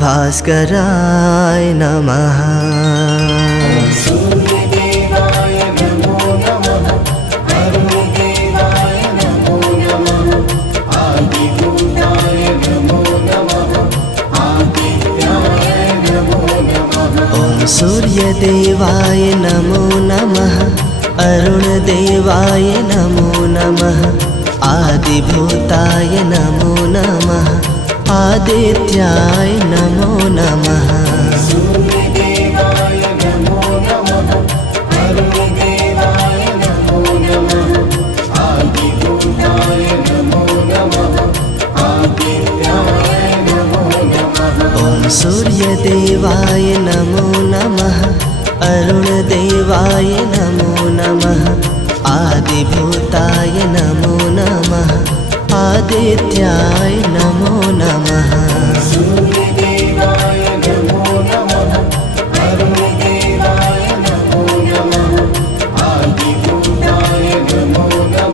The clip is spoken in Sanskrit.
भास्कराय नमः। सूर्यदेवाय नमो नमः। अरुणदेवाय नमो नमः। आदिभूताय नमो नमः। आदित्याय नमो नमः। ॐ सूर्यदेवाय नमो नमः। अरुणदेवाय नमो नमः। आदिभूताय नमो नमः। आदित्याय नमो नमः। सूर्यदेवाय नमो नमः। अरुणदेवाय नमो नमः। आदिभूताय नमो नमः। आदित्याय नमो नमः। ॐ सूर्यदेवाय नमो नमः। अरुणदेवाय नमो नमः। आदिभूताय नमो नमः। आदित्याय नमो नमः।